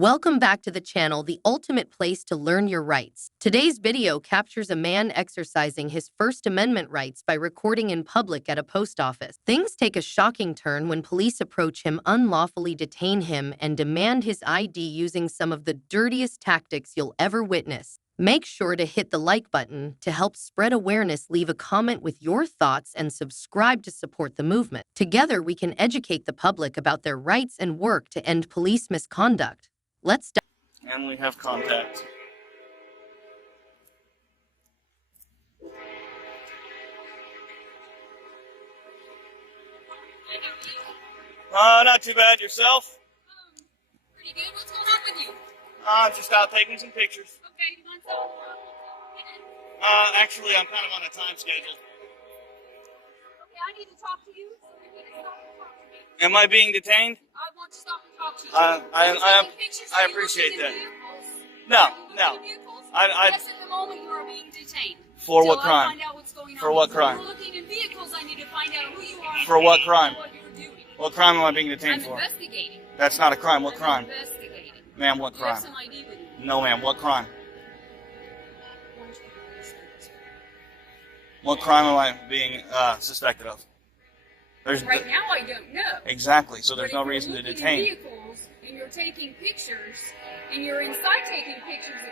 Welcome back to the channel, the ultimate place to learn your rights. Today's video captures a man exercising his First Amendment rights by recording in public at a post office. Things take a shocking turn when police approach him, unlawfully detain him, and demand his ID using some of the dirtiest tactics you'll ever witness. Make sure to hit the like button to help spread awareness, leave a comment with your thoughts, and subscribe to support the movement. Together, we can educate the public about their rights and work to end police misconduct. Let's dive. And we have contact. Not too bad. Yourself? Pretty good. What's going on with you? Just out taking some pictures. Okay, you want some? Actually, I'm kind of on a time schedule. Okay, I need to talk to you. So you need to stop and talk to me. Am I being detained? I want to stop and talk to you. I appreciate that. No. Yes, at the moment you are being detained. For what crime? I find out what's going on. For what crime? If you're looking in vehicles, I need to find out who you are. For what crime? What you're doing. What crime am I being detained for? I'm investigating. That's not a crime. What crime? I'm investigating. Ma'am, what You have crime? some ID with you. No, ma'am. What crime? What crime am I being suspected of? Right now, I don't know. Exactly. So there's But no if you're reason to looking in detain. vehicles and you're taking pictures, and you're inside taking pictures of...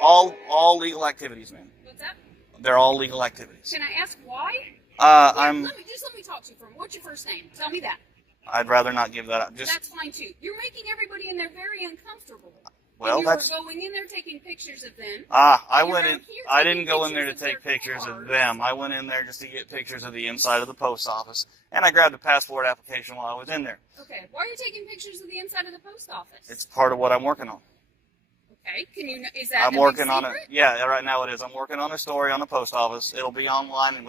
All legal activities, ma'am. What's that? They're all legal activities. Can I ask why? I'm. Let me talk to you for a minute. What's your first name? Tell me that. I'd rather not give that up. Just That's fine too. You're making everybody in there very uncomfortable. well, and that's. You're going in there taking pictures of them. I You're went out in. here I taking didn't go in there to pictures of take their pictures of cars. them. I went in there just to get pictures of the inside of the post office, and I grabbed a passport application while I was in there. Okay. Why are you taking pictures of the inside of the post office? It's part of what I'm working on. Okay. Can you? Is that? I'm a working big on it. secret? Yeah, right now it is. I'm working on a story on the post office. It'll be online, and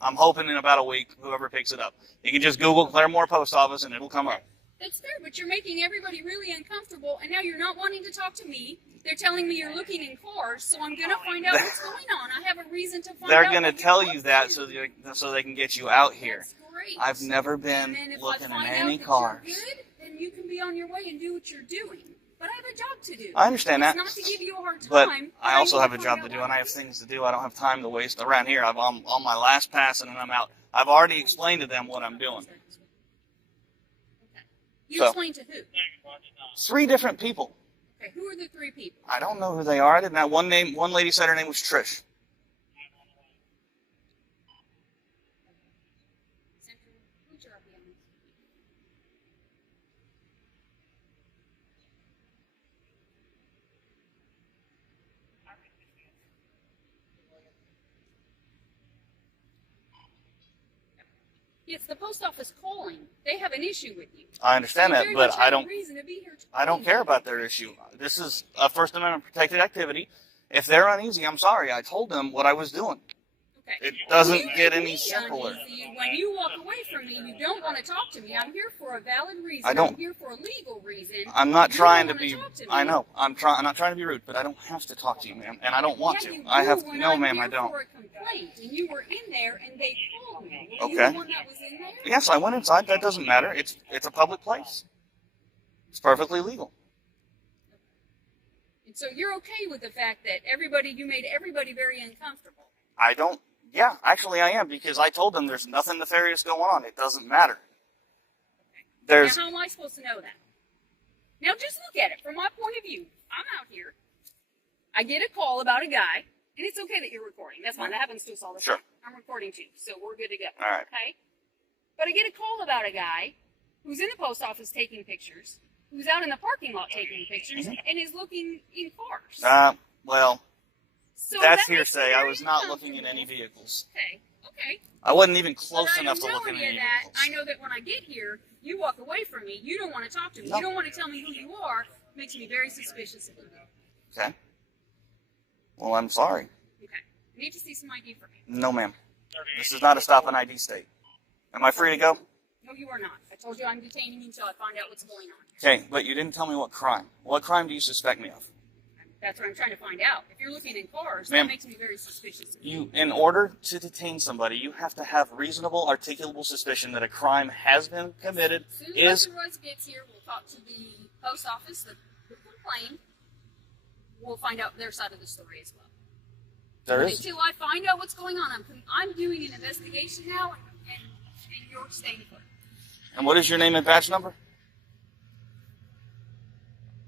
I'm hoping in about a week, whoever picks it up. You can just Google Claremore Post Office, and it'll come up. That's fair, but you're making everybody really uncomfortable, and now you're not wanting to talk to me. They're telling me you're looking in cars, so I'm going to find out what's going on. I have a reason to find out. They're going to what tell you're you that up to. so they can get you out here. That's great. I've never And been then if looking I find in out any that cars. You're good, then you can be on your way and do what you're doing. But I have a job to do. I understand It's that. not to give you a hard time. But I also need have a to job find to out do, why and I you're have doing things to do. I don't have time to waste around here. I'm on my last pass, and then I'm out. I've already explained to them what I'm doing. Okay. You So- explain to who? 3 different people. Okay, who are the 3 people? I don't know who they are. I didn't have one name. One lady said her name was Trish. Who's your RPM? It's the post office calling. They have an issue with you. I understand So that, very but much I have a don't. reason to be here to I don't care about their issue. This is a First Amendment protected activity. If they're uneasy, I'm sorry. I told them what I was doing. Okay. It doesn't You get can any be simpler. uneasy. When you walk away from me, you don't want to talk to me. I'm here for a valid reason. I don't- I'm here for a legal reason. I'm not You trying to don't wanna be. talk to me. I know. I'm not trying to be rude, but I don't have to talk to you, ma'am, and I don't want Yeah, to. you I do have when no, I'm ma'am. here I don't. For a complaint, and you were in there, and they called me. Were you Okay. the one that was in there? Yes, I went inside. That doesn't matter. It's a public place. It's perfectly legal. And so you're okay with the fact that you made everybody very uncomfortable. I don't. Yeah, actually, I am because I told them there's nothing nefarious going on. It doesn't matter. There's. Now, how am I supposed to know that? Now, just look at it from my point of view. I'm out here. I get a call about a guy, and it's okay that you're recording. That's fine. That happens to us all the Sure. time. I'm recording too, so we're good to go. All right. Okay? But I get a call about a guy who's in the post office taking pictures, who's out in the parking lot taking pictures, and is looking in cars. Well, So that's that makes me hearsay. I very was not looking in any uncomfortable. vehicles. Okay. I wasn't even But close I enough don't to know look in any any of that. vehicles. I know that when I get here, you walk away from me. You don't want to talk to me. No. You don't want to tell me who you are. It makes me very suspicious of you. Okay. Well, I'm sorry. Okay. I need to see some ID from you. No, ma'am. This is not a stop and ID state. Am I free to go? No, you are not. I told you I'm detaining you until I find out what's going on. Okay, but you didn't tell me what crime. What crime do you suspect me of? That's what I'm trying to find out. If you're looking in cars, Ma'am. that makes me very suspicious of you. You, in order to detain somebody, you have to have reasonable, articulable suspicion that a crime has been committed. As soon as Mr. Russ gets here, we'll talk to the post office, the claim, we'll find out their side of the story as well. There But is. until I find out what's going on, I'm doing an investigation now, and you're staying put. And what is your name and badge number?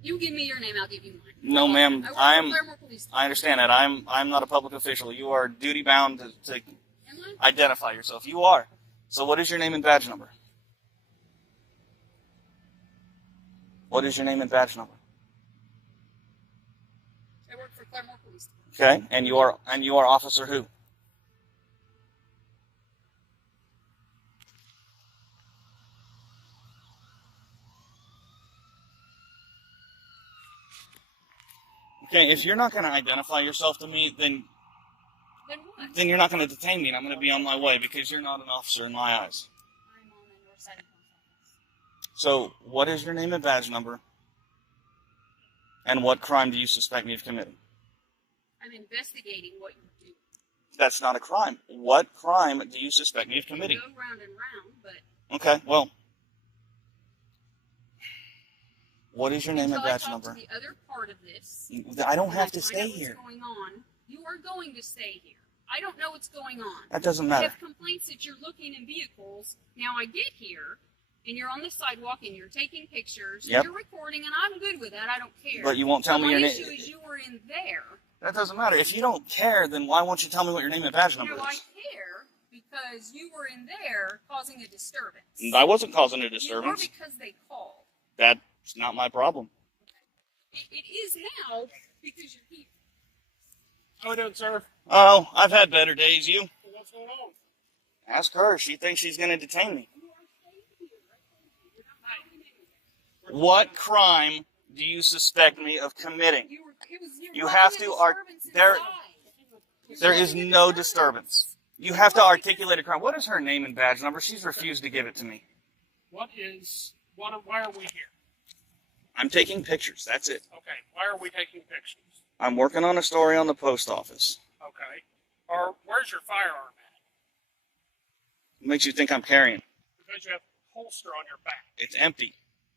You give me your name, I'll give you mine. No, ma'am. I work for Claremore Police Department. I understand that. I'm not a public official. You are duty bound to Am I? identify yourself. You are. So what is your name and badge number? What is your name and badge number? I work for Claremore Police Department. Okay. And you are officer who? Okay, if you're not going to identify yourself to me, then Then what? you're not going to detain me, and I'm going to be on my way because you're not an officer in my eyes. I'm on the north side of the office. So, what is your name and badge number? And what crime do you suspect me of committing? I'm investigating what you do. That's not a crime. What crime do you suspect me of committing? Go round and round, but Okay, well, what is your name and until I badge talk number? to the other part of this, I don't and have to find stay out what's here. going on, you are going to stay here. I don't know what's going on. That doesn't I matter. have complaints that you're looking in vehicles. Now I get here, and you're on the sidewalk, and you're taking pictures, Yep. and you're recording, and I'm good with that. I don't care. But you won't tell But me your my name. issue is you were in there. That doesn't matter. If you don't care, then why won't you tell me what your name and badge number No, I is? care because you were in there causing a disturbance. I wasn't causing a You were disturbance. because they called. That's not my problem. It is now because you're here. How are we doing, sir? Oh, I've had better days. You? What's going on? Ask her. She thinks she's going to detain me. You are staying here. You're not going anywhere. What crime do you suspect me of committing? You have to There is no disturbance. You have to articulate a crime. What is her name and badge number? She's refused to give it to me. Why are we here? I'm taking pictures. That's it. Okay, why are we taking pictures? I'm working on a story on the post office. Okay. Or where's your firearm at? What makes you think I'm carrying? Because you have a holster on your back. It's empty.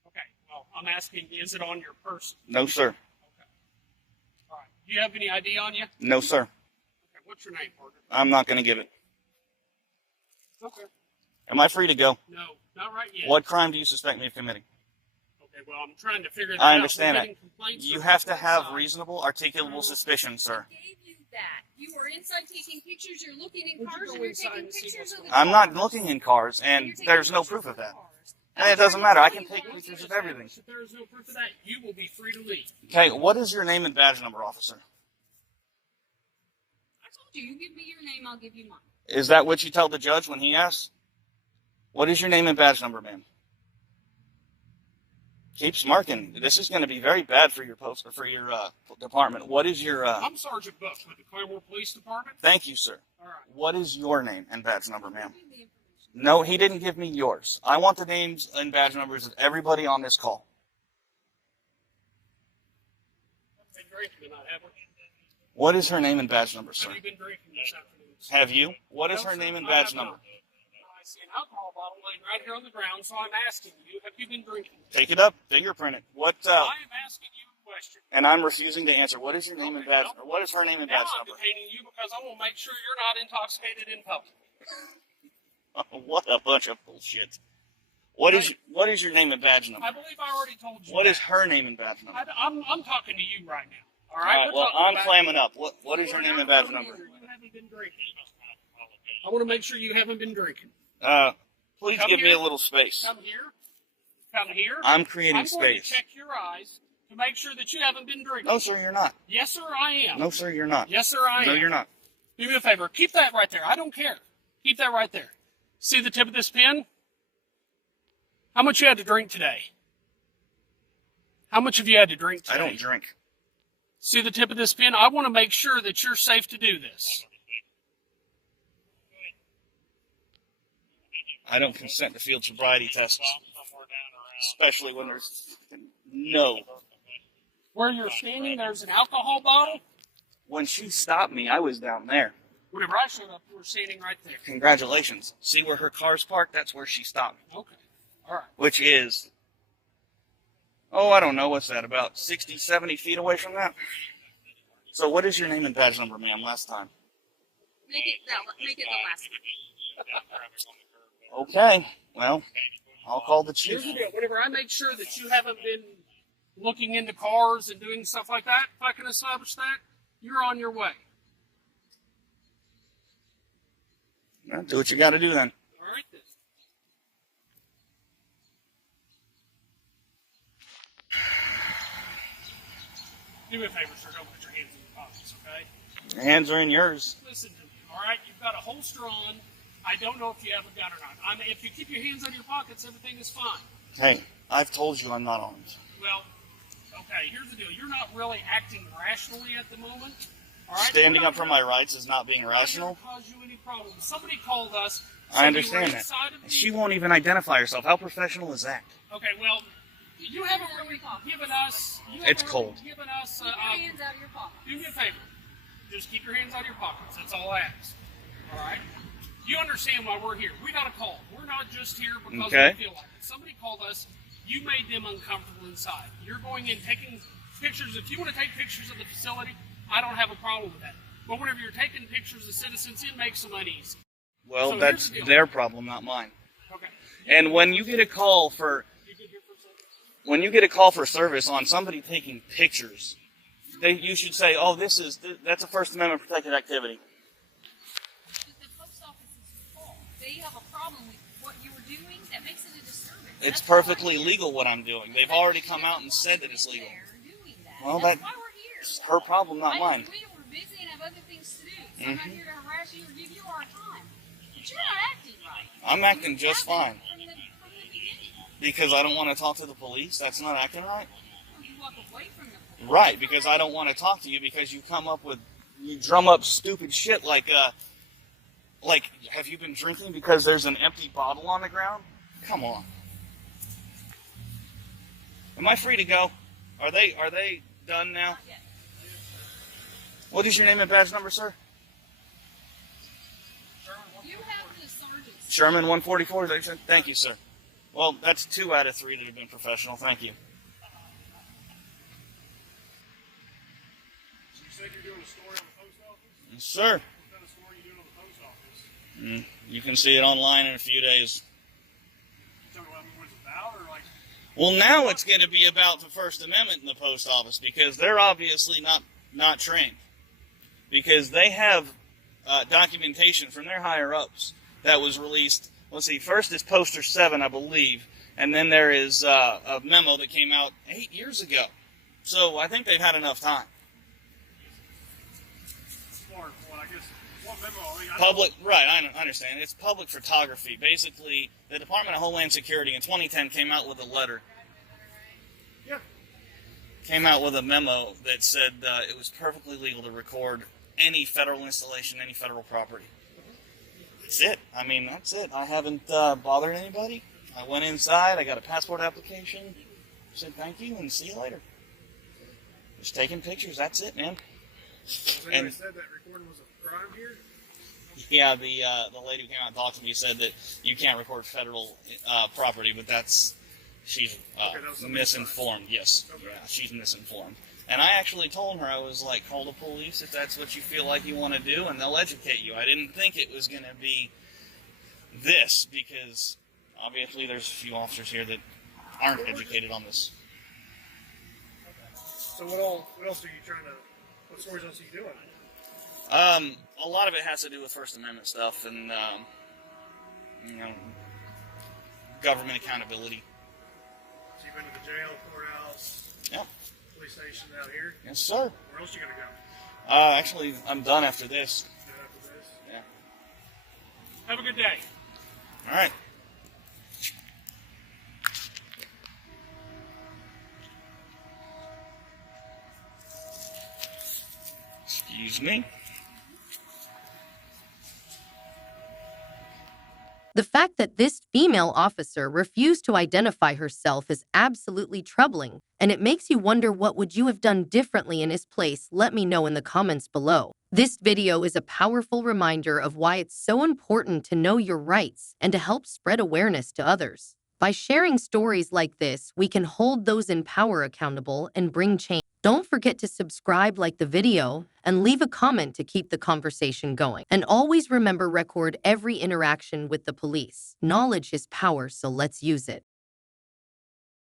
Okay, well, I'm asking, is it on your person? No, sir. Okay. All right. Do you have any ID on you? No, sir. Okay, what's your name, partner? I'm not going to give it. Okay. Am I free to go? No, not right yet. What crime do you suspect me of committing? Okay, well, I'm trying to figure that I out. understand We're it. getting complaints You from have to both have sides. reasonable, articulable suspicion, sir. I gave you that. You were inside taking pictures. You're looking in Would you cars go and you're inside taking and see pictures what's of the going on? I'm not cars. looking in cars, You're and taking there's no pictures proof of the that. cars. And it I'm doesn't trying matter. to I tell can you take what pictures is. of everything. If there is no proof of that, you will be free to leave. Okay, what is your name and badge number, officer? I told you, you give me your name, I'll give you mine. Is that what you tell the judge when he asks? What is your name and badge number, ma'am? Keep smirking. This is going to be very bad for your post or for your department. What is your? I'm Sergeant Buck with the Claremore Police Department. Thank you, sir. All right. What is your name and badge number, ma'am? Give me the information. No, he didn't give me yours. I want the names and badge numbers of everybody on this call. Been drinking tonight, haven't you? What is her name and badge number, sir? Have you been drinking this afternoon? Have you? What is No, her sir, name and I badge have not. number? I see an alcohol bottle laying right here on the ground, so I'm asking you, have you been drinking? Take it up, fingerprint it. What? I am asking you a question. And I'm refusing to answer. What is your name and badge? Or what is her name and Now badge I'm number? detaining you because I want to make sure you're not intoxicated in public. What a bunch of bullshit. What is your name and badge number? I believe I already told you What that. is her name and badge number? I'm talking to you right now. All All right? right, We're well, talking I'm about clamming up. What is your name and badge number? You haven't been drinking. I want to make sure you haven't been drinking. Please Come give me here. a little space. Come here. Come here. I'm creating I'm going space. to check your eyes to make sure that you haven't been drinking. No, sir, you're not. Yes, sir, I am. No, sir, you're not. Yes, sir, I am. No, you're not. Do me a favor. Keep that right there. I don't care. Keep that right there. See the tip of this pen? How much you had to drink today? How much have you had to drink today? I don't drink. See the tip of this pen? I want to make sure that you're safe to do this. I don't consent to field sobriety tests, especially when there's no. Where you're standing, there's an alcohol bottle. When she stopped me, I was down there. Whenever I showed up, you were standing right there. Congratulations. See where her car's parked? That's where she stopped me. Okay. All right. Which is Oh, I don't know. What's that? About 60, 70 feet away from that? So what is your name and badge number, ma'am, last time? Make it the last one. Okay. Well, I'll call the chief. Here's the deal. Whenever I make sure that you haven't been looking into cars and doing stuff like that, if I can establish that, you're on your way. Well, do what you got to do then. All right, then. Do me a favor, sir. Don't put your hands in your pockets, okay? Your hands are in yours. Listen to me, all right? You've got a holster on. I don't know if you have a gun or not. If you keep your hands on your pockets, everything is fine. Hey, I've told you I'm not armed. Well, okay, here's the deal. You're not really acting rationally at the moment. All right? Standing up for my rights is not being Not rational. gonna cause you any problems. Somebody called us. I understand that. She won't even identify herself. How professional is that? Okay, well, you haven't really given us. It's cold. Given us. Keep your hands out of your pocket. Do me a favor. Just keep your hands out of your pockets. That's all I ask. All right. You understand why we're here. We got a call. We're not just here because Okay. we feel like it. Somebody called us. You made them uncomfortable inside. You're going in taking pictures. If you want to take pictures of the facility, I don't have a problem with that. But whenever you're taking pictures of citizens, it makes them uneasy. Well, So that's here's the deal. their problem, not mine. Okay. And when you get a call for You good here for a second? when you get a call for service on somebody taking pictures, you should say, "Oh, that's a First Amendment protected activity." The post office is full. They have a problem with what you were doing. That makes it a disturbance. It's That's why we're perfectly here. legal what I'm doing. They've already come out and said that it's legal. Doing that. Well, That's that- why we're here. It's her problem, not mine. We were busy and have other things to do. So I'm not Mhm. here to harass you or give you our time. But you're not acting right. I'm acting just You fine. haven't from the beginning. Because I don't want to talk to the police. That's not acting right. You walk away from the police. Right, because I don't want to talk to you because you drum up stupid shit like, have you been drinking because there's an empty bottle on the ground? Come on. Am I free to go? Are they done now? Not yet. What is your name and badge number, sir? You have the sergeant's. Sherman 144. Thank you, sir. Well, that's 2 out of 3 that have been professional. Thank you. So you said you're doing a story on the post office? Yes, sir. What kind of story are you doing on the post office? You can see it online in a few days. Tell me what it's about, or like. Well, now it's going to be about the First Amendment in the post office because they're obviously not trained. Because they have documentation from their higher-ups that was released. Let's see, first is Poster 7, I believe, and then there is a memo that came out 8 years ago. So I think they've had enough time. Smart. Well, I guess what memo? I mean, Public, right, I understand. It's public photography. Basically, the Department of Homeland Security in 2010 came out with a letter. Yeah. Came out with a memo that said it was perfectly legal to record any federal installation, any federal property. That's it. I mean, that's it. I haven't bothered anybody. I went inside, I got a passport application, said thank you, and see you later. Just taking pictures, that's it, man. Has And- anybody said that recording was a crime here? Yeah, the lady who came out and talked to me said that you can't record federal property, but she's Okay, that was something misinformed. Yes, Okay. yeah, she's misinformed. And I actually told her, I was like, call the police if that's what you feel like you want to do, and they'll educate you. I didn't think it was going to be this, because obviously there's a few officers here that aren't educated on this. So what else are you trying to? What stories else are you doing? A lot of it has to do with First Amendment stuff and, government accountability. So you've been to the jail, courthouse, Yep. police station out here. Yes, sir. Where else you gonna go? Actually, I'm done after this. Get after this. Yeah. Have a good day. All right. Excuse me. The fact that this female officer refused to identify herself is absolutely troubling, and it makes you wonder what would you have done differently in his place. Let me know in the comments below. This video is a powerful reminder of why it's so important to know your rights and to help spread awareness to others. By sharing stories like this, we can hold those in power accountable and bring change. Don't forget to subscribe, like the video, and leave a comment to keep the conversation going. And always remember, record every interaction with the police. Knowledge is power, so let's use it.